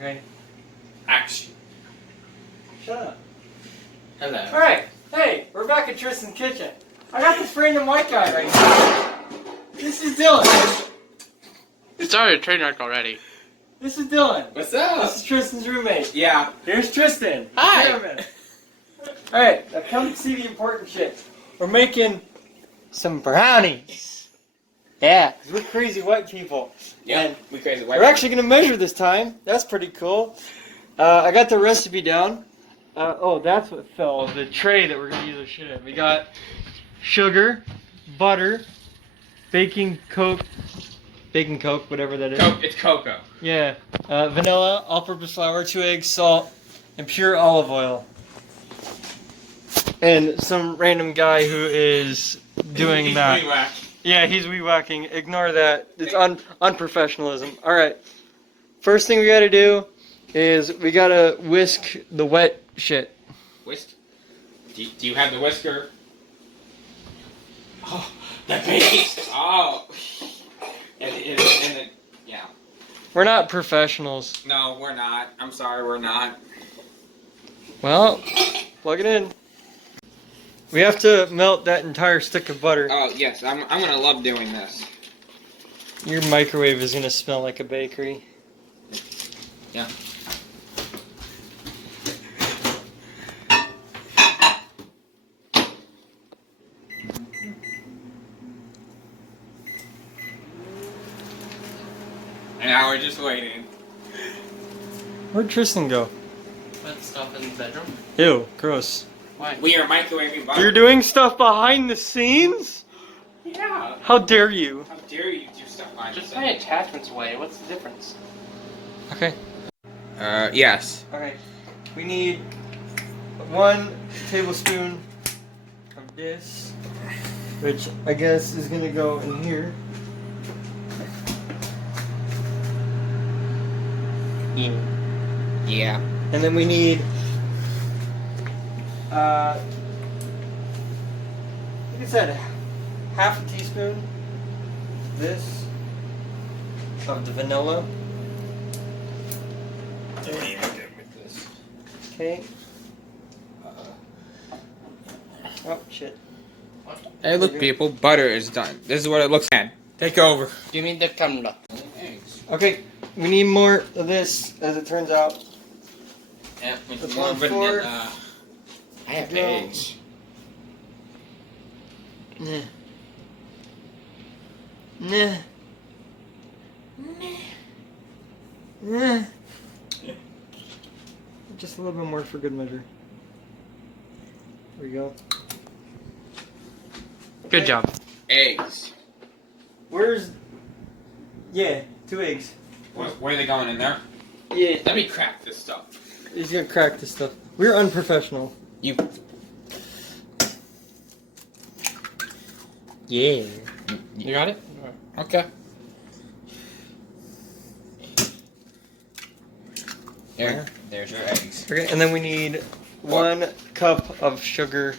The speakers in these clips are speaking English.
Okay. Action. Shut up. Hello. Alright, hey, we're back at Tristan's kitchen. I got this random white guy right here. This is Dylan. You started a train wreck already. This is Dylan. What's up? This is Tristan's roommate. Yeah. Here's Tristan. Hi. Alright, now come see the important shit. We're making some brownies. Yeah, 'cause we're crazy white people. Yeah. And We crazy white. we're actually going to measure this time. That's pretty cool. I got the recipe down. Oh, that's what fell. The tray that we're going to use our shit in. We got sugar, butter, baking coke, whatever that is. It's cocoa. Yeah. Vanilla, all-purpose flour, 2 eggs, salt, and pure olive oil. And some random guy who is doing He's that. whack. Yeah, he's wee-whacking. Ignore that. It's unprofessionalism. All right. First thing we got to do is we got to whisk the wet shit. Whisk? Do you have the whisker? Oh, the paste. Oh. Yeah. We're not professionals. No, we're not. I'm sorry, we're not. Well, plug it in. We have to melt that entire stick of butter. Oh yes, I'm gonna love doing this. Your microwave is gonna smell like a bakery. Yeah. And now we're just waiting. Where'd Tristan go? Put stuff in the bedroom. Ew, gross. Why? We are microwaving butter. You're doing stuff behind the scenes? Yeah. How dare you? How dare you do stuff behind Just the my attachments away. What's the difference? Okay. Yes. Okay. We need 1 tablespoon of this, which I guess is gonna go in here. Yeah. And then we need I think it said half a teaspoon this of the vanilla. Okay. Oh shit. Hey, look, people. Butter is done. This is what it looks like. Take over. Give me the camera. Okay, we need more of this, as it turns out. Yeah, That's more 1/4. than, I have No. eggs. Nah. Nah. Nah. Just a little bit more for good measure. There we go. Good job. Eggs. Where's... Yeah, 2 eggs. Where are they going in there? Yeah. Let me crack this stuff. He's gonna crack this stuff. We're unprofessional. You. Yeah. You got it? Okay. There's your eggs. Okay, and then we need 1 cup of sugar.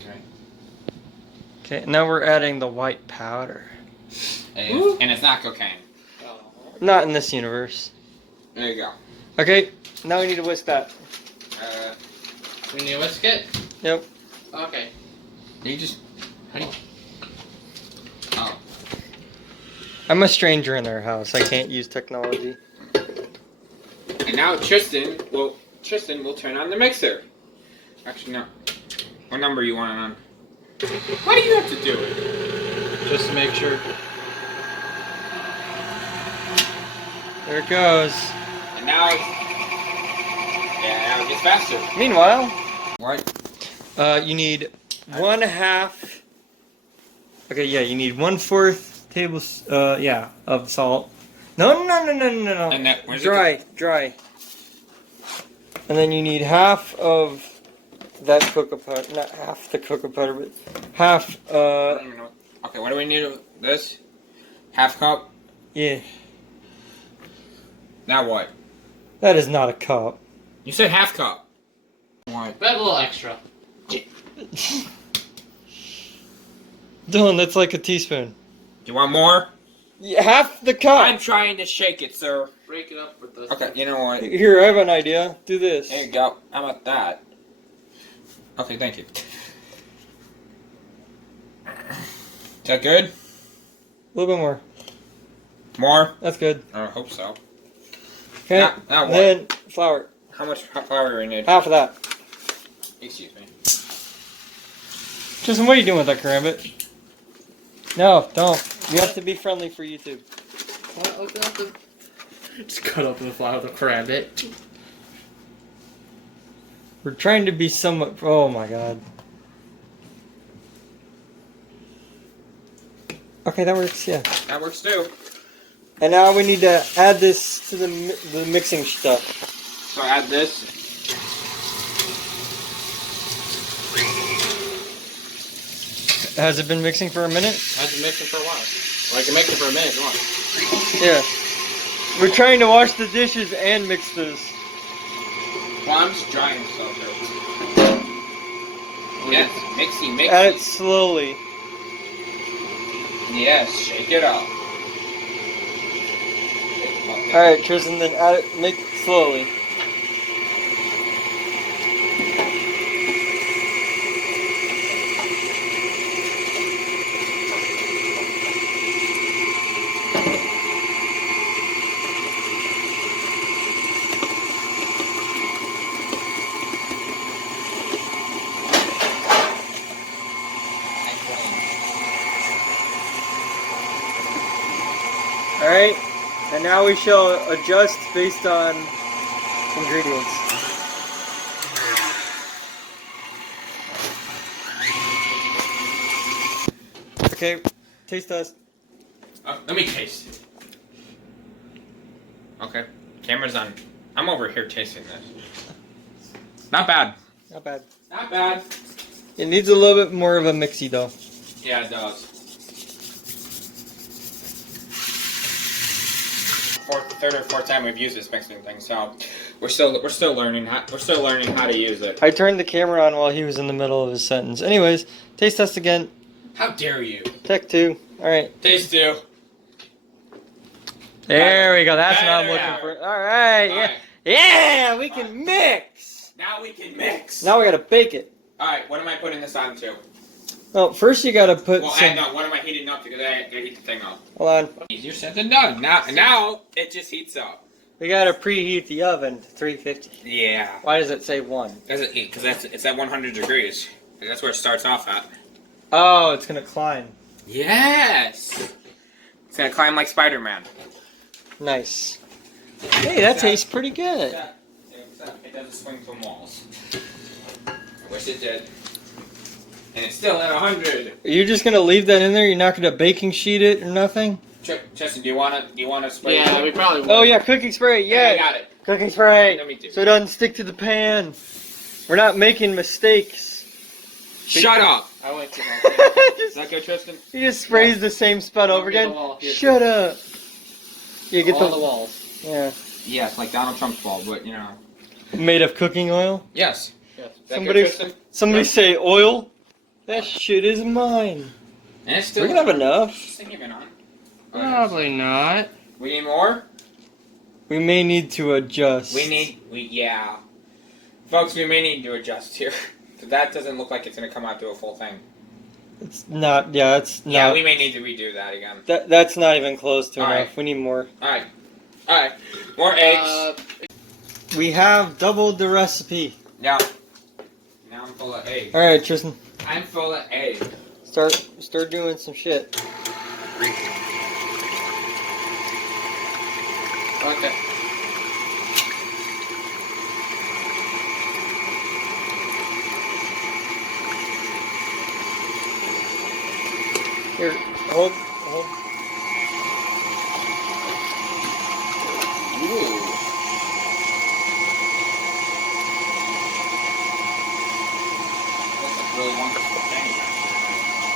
Right. Okay, now we're adding the white powder. And it's not cocaine. Not in this universe. There you go. Okay, now we need to whisk that. We need to whisk it? Yep. Okay. You just. How do you? Oh. I'm a stranger in our house. I can't use technology. And now Tristan will turn on the mixer. Actually, no. What number you want it on? Why do you have to do it? Just to make sure. There it goes. And now it's... Yeah, now it gets faster. Meanwhile, What? you need 1/2. Okay, yeah, you need 1/4 tablespoon. Yeah, of salt. No. And that, where's it Dry. And then you need half of that cocoa powder. Not half the cocoa powder, but half. I don't even know. Okay, what do we need? This? Half cup? Yeah. Now what? That is not a cup. You said half cup. What? We have a little extra. Dylan, that's like a teaspoon. You want more? Yeah, half the cup. I'm trying to shake it, sir. break it up with those. Okay, you know what? Here, I have an idea. Do this. There you go. How about that? Okay, thank you. Is that good? A little bit more. More? That's good. I hope so. Okay. Now what? Then flour. How much flour do we need? Half of that. Excuse me. Tristan, what are you doing with that karambit? No, don't. You have to be friendly for YouTube. Just cut open the flour with a karambit. We're trying to be somewhat. Oh my god. Okay, that works. Yeah. That works too. And now we need to add this to the mixing stuff. So add this. Has it been mixing for a minute? I've been mixing for a while. Well, I can mix it for a minute if you want. Yeah. We're trying to wash the dishes and mix this. Well, I'm just drying stuff here. Yes, mixy. Add it slowly. Yes, shake it up. Alright, Tristan, then add it, make it slowly. Alright, and now we shall adjust based on ingredients. Okay, taste test. Let me taste. Okay, camera's on. I'm over here tasting this. Not bad. Not bad. Not bad. It needs a little bit more of a mixy though. Yeah, it does. Third or fourth time we've used this mixing thing, so we're still learning how to use it. I turned the camera on while he was in the middle of his sentence. Anyways, taste test again. How dare you? Tech 2. Alright. Taste 2. There we go. That's what I'm Better looking now. for. Alright. Yeah. Alright. Yeah, we can mix. Now we can mix. Now we gotta bake it. Alright, what am I putting this on to? Well, first you gotta put Well, some... no, what am I heating up to? Because I gotta heat the thing up. Hold on. Easier said than done. Now it just heats up. We gotta preheat the oven to 350. Yeah. Why does it say 1? Because it's at 100 degrees. And that's where it starts off at. Oh, it's gonna climb. Yes! It's gonna climb like Spider-Man. Nice. Hey, that tastes pretty good. It doesn't swing from walls. I wish it did. And it's still at 100. Are you just gonna leave that in there? You're not gonna baking sheet it or nothing? Cheston, do you wanna spray? Yeah, we probably will. Oh yeah, cooking spray. Yeah, I got it. cooking spray. Let me do. So it doesn't stick to the pan. We're not making mistakes. Shut up. I went to Is that good, Tristan? He just sprays the same spot over Get the again. wall here. Shut up. Yeah, get all the walls. Yeah. Yes, like Donald Trump's ball, but you know. Made of cooking oil. Yes. Yes. Is that Somebody- good, Tristan? Somebody say oil. That shit is mine. And it's still. We're gonna have enough. Is this thing even on? Probably not. We need more. We may need to adjust. Yeah. Folks, we may need to adjust here. That doesn't look like it's gonna come out to a full thing. It's not. Yeah, it's not. Yeah, we may need to redo that again. That's not even close to All enough. right. We need more. Alright. More eggs. We have doubled the recipe. Now I'm full of eggs. All right, Tristan. I'm full of eggs. Start doing some shit. Okay. Here, hold. Ooh. That's a really wonderful thing.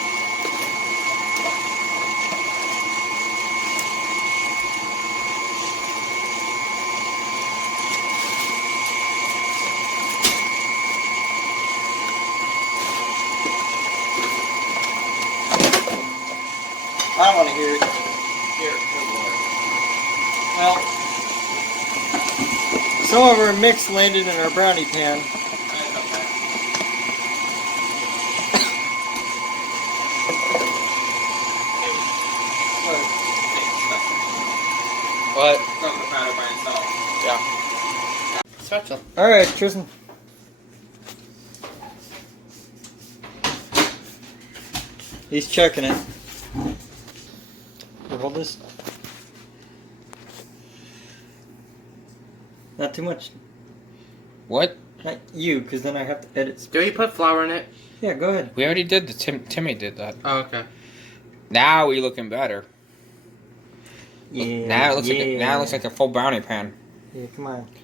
I don't want to hear it. Here, good lord. Well, Some of our mix landed in our brownie pan. What? From the powder by itself. Yeah. Svitko. Alright, Tristan. He's checking it. Here, hold this. Not too much. What? Not you, because then I have to edit. Do you put flour in it? Yeah, go ahead. We already did the Timmy did that. Oh, okay. Now we looking better. Yeah. Now it looks like a full brownie pan. Yeah, come on. There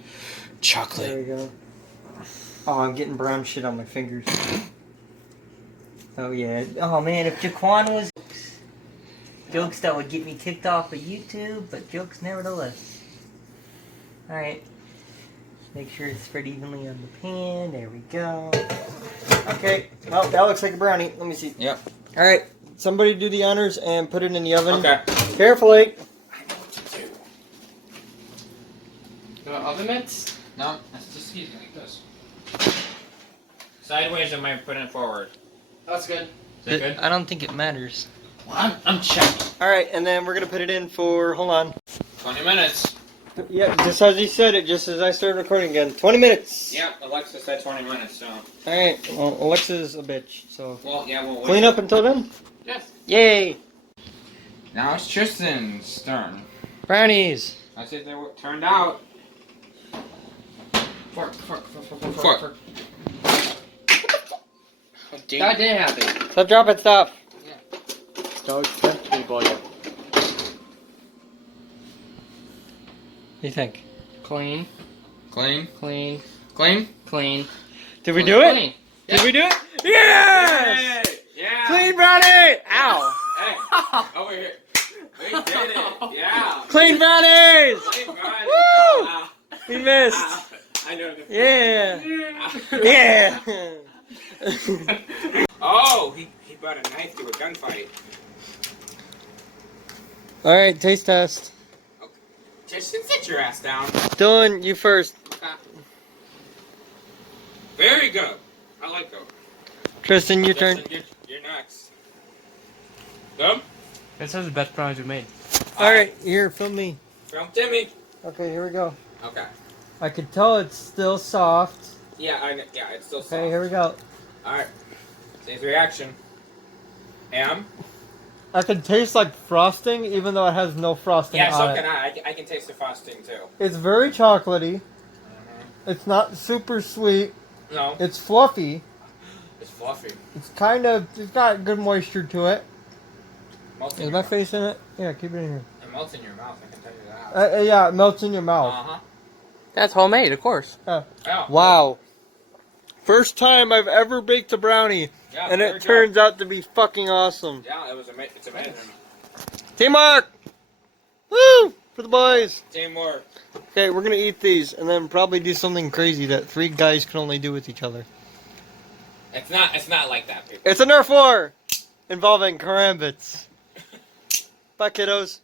Chocolate. we go. Oh, I'm getting brown shit on my fingers. Oh yeah. Oh man, if Jaquan was jokes that would get me kicked off of YouTube, but jokes nevertheless. Alright. Make sure it's spread evenly on the pan. There we go. Okay. Well, that looks like a brownie. Let me see. Yep. Alright. Somebody do the honors and put it in the oven. Okay. Carefully. You want oven mitts? No, that's just easy like this. Sideways, I might put it forward. That's good. Is that good? I don't think it matters. Well, I'm checking. Alright, and then we're going to put it in for, hold on. 20 minutes. Yeah, just as he said it, just as I started recording again. 20 minutes! Yep, Alexa said 20 minutes, so. Alright, well, Alexa's a bitch, so. Well, yeah, we'll Clean up until then? Yes. Yay! Now it's Tristan's turn. Brownies! I said they turned out. Fork. Fork. That didn't happen. Stop dropping stuff! Yeah. Don't tempt me, boy. What do you think? Clean. Clean. Clean. Clean. Clean. Did we do it? Clean. Did we do it? Yes! Yeah. Clean brownie! Ow! Hey, over here. We did it. Yeah. Clean brownies! Clean brownies. Woo! Ow. We missed! Ow. I know the Yeah! Yeah! Oh, he brought a knife to a gunfight. Alright, taste test. Tristan, sit your ass down. Dylan, you first. Very good. I like those. Tristan, your turn. Tristan, you're next. Go. This is the best brownies we made. Alright, here, film me. From Timmy. Okay, here we go. Okay. I can tell it's still soft. Yeah, yeah, it's still soft. Okay, here we go. Alright. See his reaction. Ham. I can taste like frosting, even though it has no frosting Yeah, so on can it. I. I can taste the frosting too. It's very chocolatey. It's not super sweet. No. It's fluffy. It's fluffy. It's got good moisture to it. Melts in Is your my mouth. face in it? Yeah, keep it in here. It melts in your mouth, I can tell you that. Yeah, it melts in your mouth. Uh-huh. That's homemade, of course. Oh. Wow. First time I've ever baked a brownie, Yeah, and very it good. turns out to be fucking awesome. Yeah, it's amazing. Teamwork! Woo! For the boys! Teamwork. Okay, we're gonna eat these, and then probably do something crazy that 3 guys can only do with each other. It's not like that, people. It's a Nerf war! Involving karambits. Bye, kiddos.